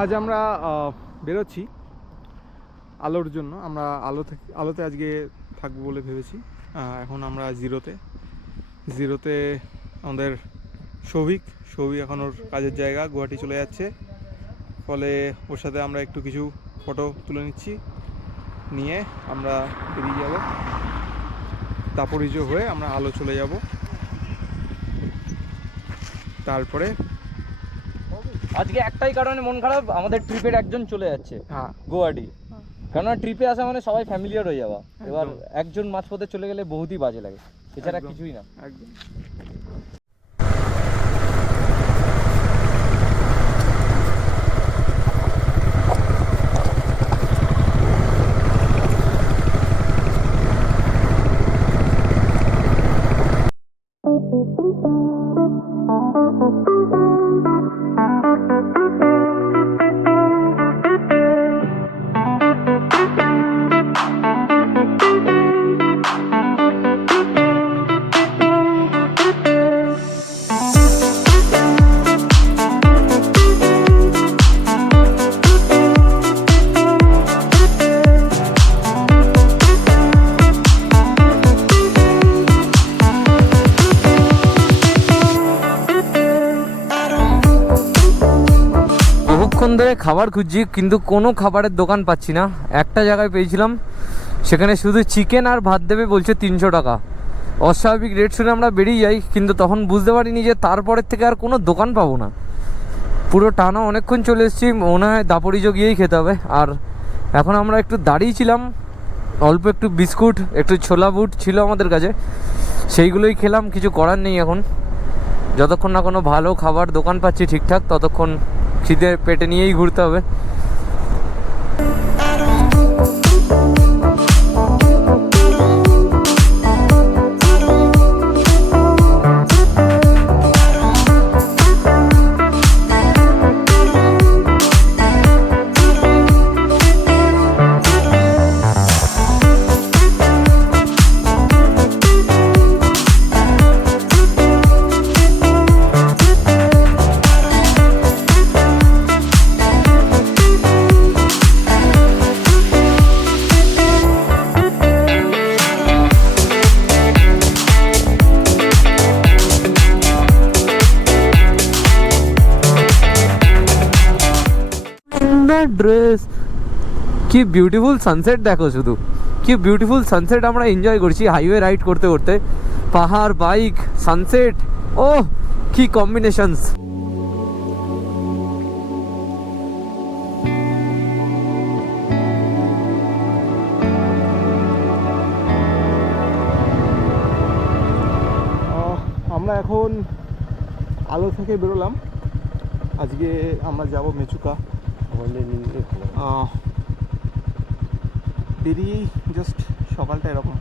আজ আমরা বেরোচ্ছি আলোর জন্য। আমরা আলোতে আজকে থাকবো বলে ভেবেছি। এখন আমরা জিরোতে আমাদের সৌভিক এখন ওর কাজের জায়গা গুয়াহাটি চলে যাচ্ছে, ফলে ওর সাথে আমরা একটু কিছু ফটো তুলে নিয়ে আমরা বেরিয়ে যাব। দাপরিজো হয়ে আমরা আলো চলে যাব। তারপরে আজকে একটাই কারণে মন খারাপ, আমাদের ট্রিপের একজন চলে যাচ্ছে গুয়াহাটি। কেননা ট্রিপে আসা মানে সবাই ফ্যামিলিয়ার হয়ে যাওয়া, এবার একজন মাঝপথে চলে গেলে বহুতই বাজে লাগে, এছাড়া কিছুই না। একদম। ধরে খাবার খুঁজছি, কিন্তু কোনো খাবারের দোকান পাচ্ছি না। একটা জায়গায় পেয়েছিলাম, সেখানে শুধু চিকেন আর ভাত দেবে, বলছে 300 টাকা। অস্বাভাবিক রেট শুনে আমরা বেরিয়ে যাই, কিন্তু তখন বুঝতে পারিনি যে তারপরের থেকে আর কোনো দোকান পাবো না। পুরো টানা অনেকক্ষণ চলে এসেছি, মনে হয় দাপরিজো গিয়েই খেতে হবে। আর এখন আমরা একটু দাঁড়িয়েছিলাম, অল্প একটু বিস্কুট, একটু ছোলা বুট ছিল আমাদের কাছে, সেইগুলোই খেলাম। কিছু করার নেই, এখন যতক্ষণ না কোনো ভালো খাবার দোকান পাচ্ছি ঠিকঠাক, ততক্ষণ খিদে পেটে নিয়েই ঘুরতে হবে। ড্রেস, কি বিউটিফুল সানসেট দেখো, শুধু কি বিউটিফুল সানসেট আমরা এনজয় করছি হাইওয়ে রাইড করতে করতে। পাহাড়, বাইক, সানসেট, ও কি কম্বিনেশনস। আমরা এখন আলো থেকে বেরোলাম। আজকে আমরা যাব মেচুকা। বেরিয়েই জাস্ট সকালটা এরকম।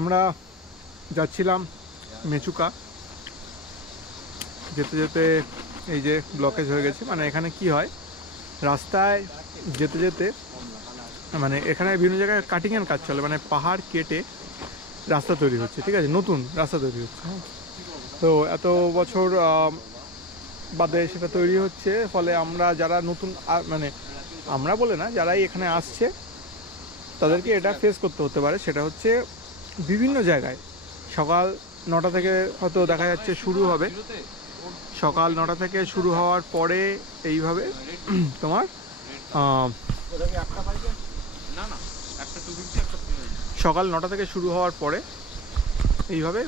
আমরা যাচ্ছিলাম মেচুকা, যেতে যেতে এই যে ব্লকেজ হয়ে গেছে। মানে এখানে কি হয়, রাস্তায় যেতে যেতে মানে এখানে বিভিন্ন জায়গায় কাটিংয়ের কাজ চলে, মানে পাহাড় কেটে রাস্তা তৈরি হচ্ছে, ঠিক আছে, নতুন রাস্তা তৈরি হচ্ছে। তো এত বছর বাদে সেটা তৈরি হচ্ছে, ফলে আমরা যারা নতুন, মানে আমরা বলে না, যারাই এখানে আসছে তাদেরকে এটা ফেস করতে হতে পারে। সেটা হচ্ছে বিভিন্ন জায়গায় সকাল 9টা থেকে হয়তো দেখা যাচ্ছে শুরু হবে, সকাল 9টা থেকে শুরু হওয়ার পরে এইভাবে তোমার সকাল 9টা থেকে শুরু হওয়ার পরে এইভাবে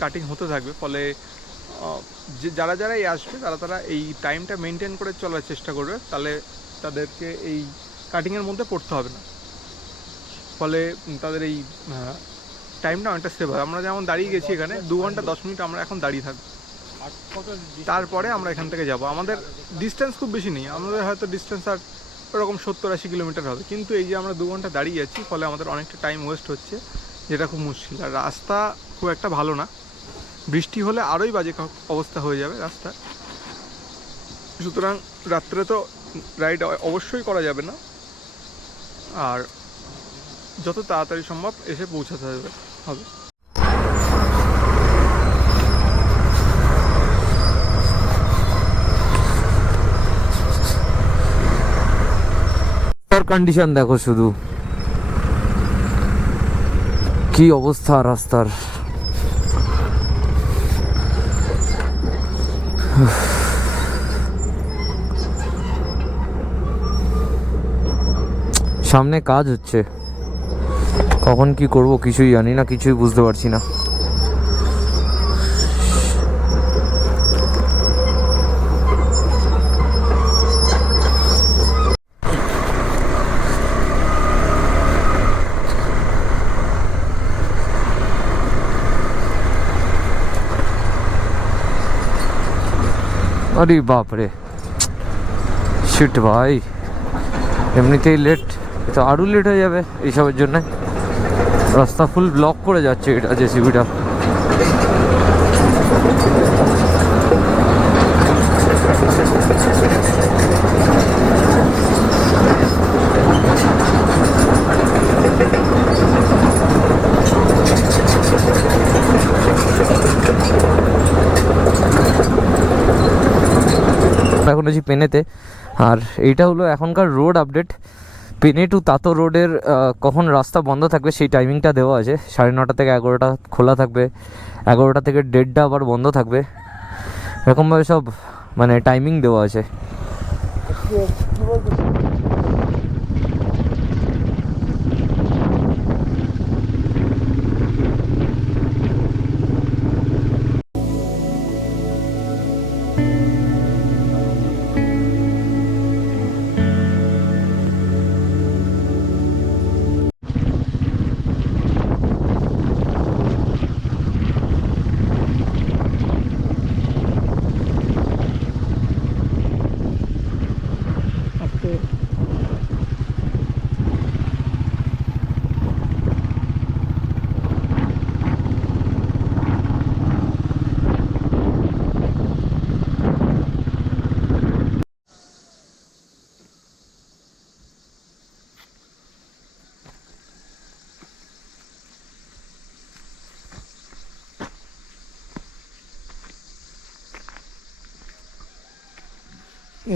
কাটিং হতে থাকবে। ফলে যে যারাই আসবে তারা এই টাইমটা মেনটেন করে চলার চেষ্টা করবে, তাহলে তাদেরকে এই কাটিংয়ের মধ্যে পড়তে হবে না। ফলে তাদের এই টাইমটা অনেকটা সেভ হয়। আমরা যেমন দাঁড়িয়ে গেছি এখানে 2 ঘন্টা 10 মিনিট আমরা এখন দাঁড়িয়ে থাকবো, তারপরে আমরা এখান থেকে যাব। আমাদের ডিস্টেন্স খুব বেশি নেই, আমাদের হয়তো ডিস্টেন্স আর ওরকম 70-80 কিলোমিটার হবে, কিন্তু এই যে আমরা 2 ঘন্টা দাঁড়িয়ে যাচ্ছি, ফলে আমাদের অনেকটা টাইম ওয়েস্ট হচ্ছে, যেটা খুব মুশকিল। আর রাস্তা খুব একটা ভালো না, বৃষ্টি হলে আরোই বাজে অবস্থা হয়ে যাবে রাস্তা। সুতরাং রাত্রে তো রাইড অবশ্যই করা যাবে না, আর যত তাড়াতাড়ি সম্ভব এসে পৌঁছাতে হবে। কন্ডিশন দেখো শুধু, কি অবস্থা রাস্তার। সামনে কাজ হচ্ছে, কখন কি করব কিছুই জানি না, কিছুই বুঝতে পারছি না। আরে বাপরে, শিট ভাই, এমনিতেই লেট, এটা আরও লেট হয়ে যাবে এইসবের জন্য। রাস্তা ফুল ব্লক করে যাচ্ছে এটা জেসিবিটা। এখন আছি পেনেতে, আর এইটা হলো এখনকার রোড আপডেট। পেনে টু তাতো রোডের কখন রাস্তা বন্ধ থাকবে সেই টাইমিংটা দেওয়া আছে। 9:30 থেকে 11টা খোলা থাকবে, 11টা থেকে 1:30 আবার বন্ধ থাকবে, এরকমভাবে সব মানে টাইমিং দেওয়া আছে।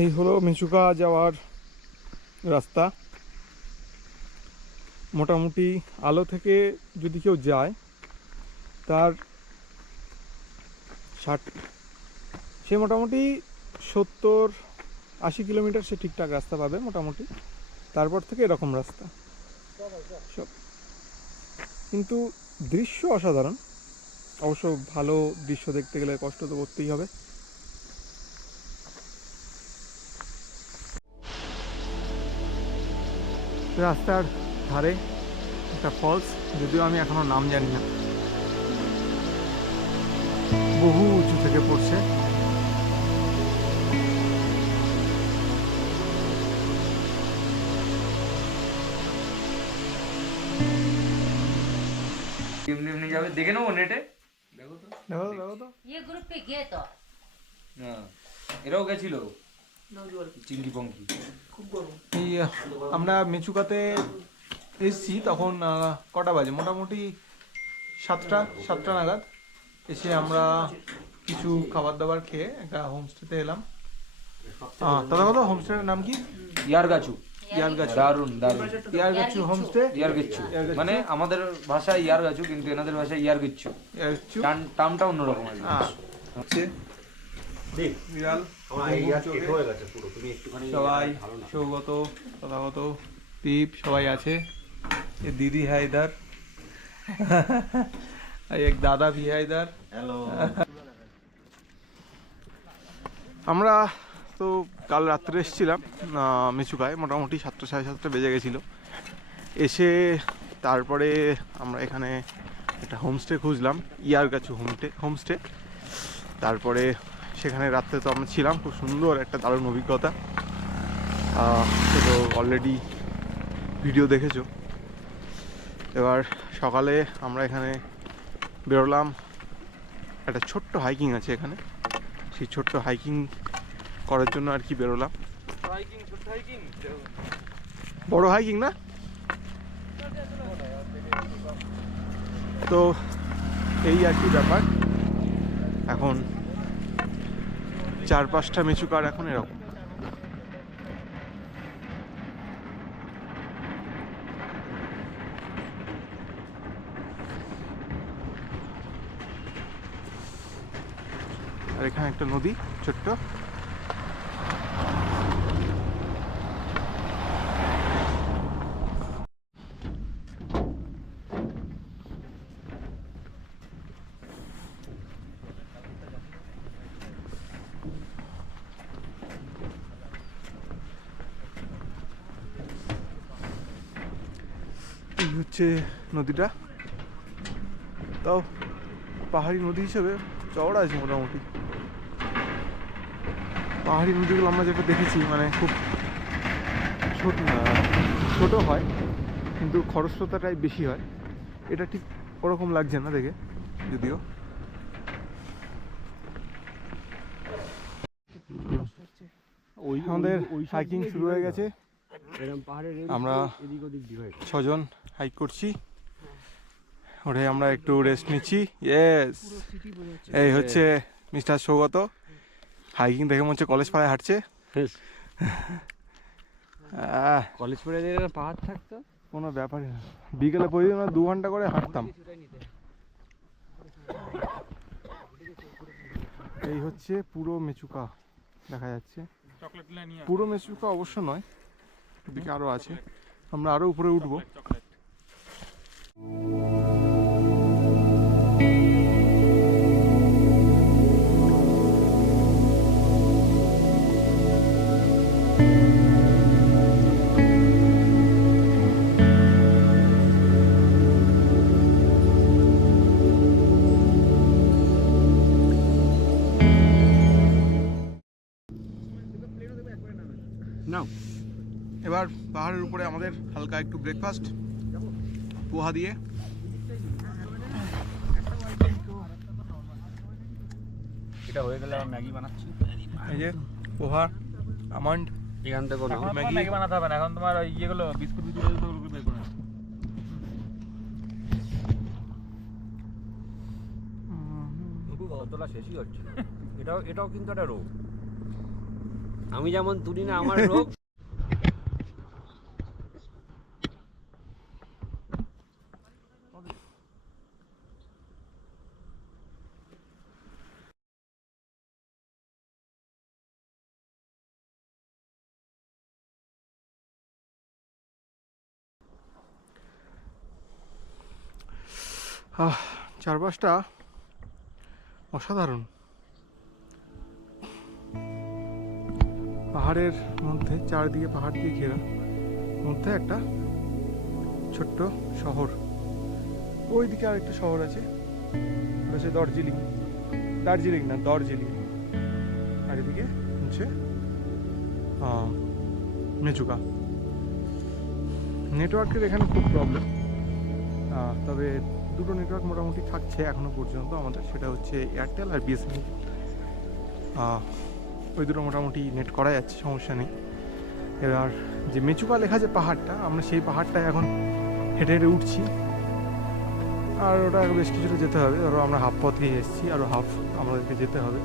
এই হলো মেচুকা যাওয়ার রাস্তা। মোটামুটি আলো থেকে যদি কেউ যায় তার সে মোটামুটি 70-80 কিলোমিটার সে ঠিকঠাক রাস্তা পাবে মোটামুটি। তারপর থেকে এরকম রাস্তা সব, কিন্তু দৃশ্য অসাধারণ। অবশ্য ভালো দৃশ্য দেখতে গেলে কষ্ট তো করতেই হবে। রাস্তার ধারে একটা ফলস, যদিও আমি এখনো নাম জানি না, বহু উঁচু থেকে পড়ছে। এমনি এমনি যাবে, দেখে নেবো নেটে। দেখো তো ये ग्रुप पे गए तो হ্যাঁ, এরাও গেছিল চিঙ্কি পঙ্কি। এই আমরা মেচুকাতে এসছি তখন কটা বাজে, মোটামুটি 7টা নাগাদ এসে আমরা কিছু খাবার দাবার খেয়ে একটা হোমস্টেতে এলাম। দাদা হোমস্টের নাম কি? ইয়ারগাছু। দারুন দারুন। ইয়ারগাছু হোমস্টে। ইয়ারগাছু মানে আমাদের ভাষায় ইয়ারগাছু, কিন্তু এনাদের ভাষায় ইয়ারগাছু। টার্মটা অন্যরকম আছে। বিড়াল সবাই, সৌগত, তথাগত, দীপ সবাই আছে। ये दीदी है इधर, एक दादा भी है इधर। हेलो। আমরা তো কাল রাত্রে এসেছিলাম মেচুকায়, মোটামুটি 7টা সাড়ে 7টা বেজে গেছিলো। এসে তারপরে আমরা এখানে একটা হোমস্টে খুঁজলাম, ইয়ারগাছু হোমস্টে। তারপরে সেখানে রাত্রে তো আমরা ছিলাম, খুব সুন্দর একটা দারুণ অভিজ্ঞতা। তো অলরেডি ভিডিও দেখেছো। এবার সকালে আমরা এখানে বেরোলাম, একটা ছোট্ট হাইকিং আছে এখানে, সেই ছোট্ট হাইকিং করার জন্য আর কি বেরোলাম। বড় হাইকিং না তো, এই আর কি ব্যাপার। এখন 4-5টা মেচুকার এখন এরকম। আর এখানে একটা নদী ছোট্ট। এই হচ্ছে নদীটা, তাও পাহাড়ি নদী হিসেবে চওড়া আছে মোটামুটি। পাহাড়ি নদীগুলো আমরা যেটা দেখেছি মানে খুব ছোট হয়, কিন্তু খরস্রোতাটাই বেশি হয়। এটা ঠিক ওরকম লাগছে না দেখে, যদিও। আমাদের হাইকিং শুরু হয়ে গেছে, আমরা 6 জন হাইক করছি। ওরে আমরা একটু রেস্ট নিচ্ছি। ইয়েস, এই হচ্ছে মিস্টার সৌগত। হাইকিং দেখে মনে হচ্ছে কলেজ পাড়ায় হাঁটছে। কলেজ পড়ে পাহাড় থাকতো কোনো ব্যাপারই না। বিকেলে প্রতিদিন 2 ঘন্টা করে হাঁটতাম। এই হচ্ছে পুরো মেচুকা দেখা যাচ্ছে। পুরো মেচুকা অবশ্য নয়, এদিকে আরো আছে, আমরা আরো উপরে উঠবো। এবার পাহাড়ের উপরে আমাদের হালকা একটু ব্রেকফাস্ট, পোহা দিয়ে। এটা হয়ে গেলে আমি ম্যাগি বানাচ্ছি। এই যে পোহা, আমন্ড, এখান থেকে ম্যাগি বানাতে হবে না, এখন তোমার ওই ইয়েগুলো বিস্কুট বিস্কুট বের করে নাও। তোলা শেষই হচ্ছে। এটাও কিন্তু একটা রোগ। আমি যেমন তুলি না, আমার রোগ। চারপাশটা অসাধারণ। পাহাড়ের মধ্যে, চারদিকে পাহাড় দিয়ে ঘেরা, মধ্যে একটা ছোট্ট শহর। ওইদিকে আর একটা শহর আছে, ওটা হচ্ছে দার্জিলিং না দার্জিলিং। আর এদিকে হচ্ছে মেচুকা। নেটওয়ার্কের এখানে খুব প্রবলেম, তবে দুটো নেটওয়ার্ক মোটামুটি থাকছে এখনো পর্যন্ত আমাদের, সেটা হচ্ছে এয়ারটেল আর বিএসএনএল। ওই দুটো মোটামুটি নেট করা যাচ্ছে, সমস্যা নেই। এবার যে মেচুকা লেখা যে পাহাড়টা, আমরা সেই পাহাড়টায় এখন হেঁটে হেঁটে উঠছি। আর ওটা বেশ কিছুটা যেতে হবে, ধরো আমরা হাফ পথেই এসেছি, আরও হাফ আমাদেরকে যেতে হবে।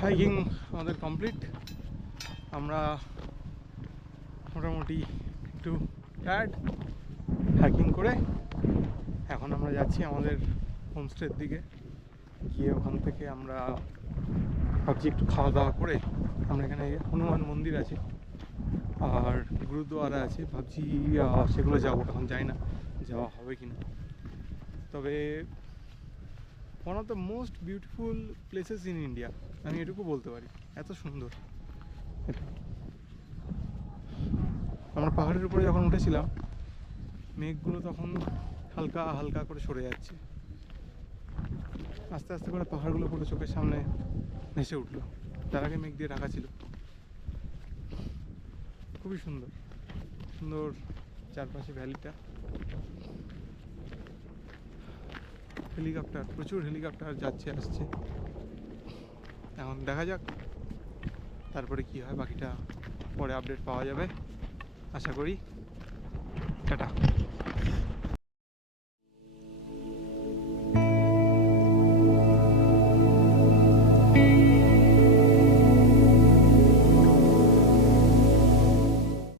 হাইকিং আমাদের কমপ্লিট। আমরা মোটামুটি একটু টায়ার্ড হাইকিং করে। এখন আমরা যাচ্ছি আমাদের হোমস্টের দিকে, গিয়ে ওখান থেকে আমরা ভাবছি একটু খাওয়া দাওয়া করে আমরা এখানে হনুমান মন্দির আছে আর গুরুদুয়ারা আছে, ভাবছি সেগুলো যাবো। এখন যাই না যাওয়া হবে কি না, তবে one of the most beautiful places in India, আমি এটুকু বলতে পারি, এত সুন্দর এটা। আমরা পাহাড়ের উপরে যখন উঠেছিলাম মেঘগুলো তখন হালকা হালকা করে সরে যাচ্ছে, আস্তে আস্তে করে পাহাড়গুলো পুরো চোখের সামনে ভেসে উঠলো, তার আগে মেঘ দিয়ে ঢাকা ছিল। খুবই সুন্দর সুন্দর চারপাশে ভ্যালিটা। হেলিকপ্টার, প্রচুর হেলিকপ্টার যাচ্ছে আসছে। এখন দেখা যাক তারপরে কি হয়, বাকিটা পরে আপডেট পাওয়া যাবে আশা করি।